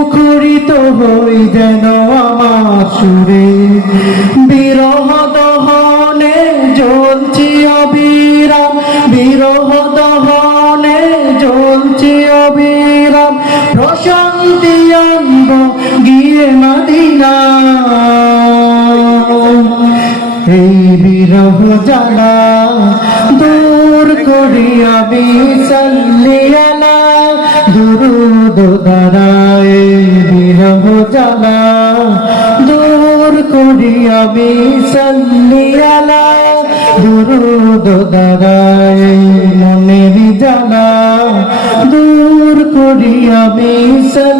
মুখরিত হই যেন আমার সুরে, বিরহ দহনে জ্বলছি অবিরাম, বিরহ দহনে জ্বলছি অবিরাম, প্রশান্তি আনব গিয়ে মদিনা। এই বিরহ জ্বালা দূর করিয়া বিসাল্লি আলা, দুরুদ দ্বারায় বিরহ জ্বালা দূর করিয়া বিসাল্লি আলা, দুরুদ দ্বারায় মনের জ্বালা দূর করিয়া বিসাল্লি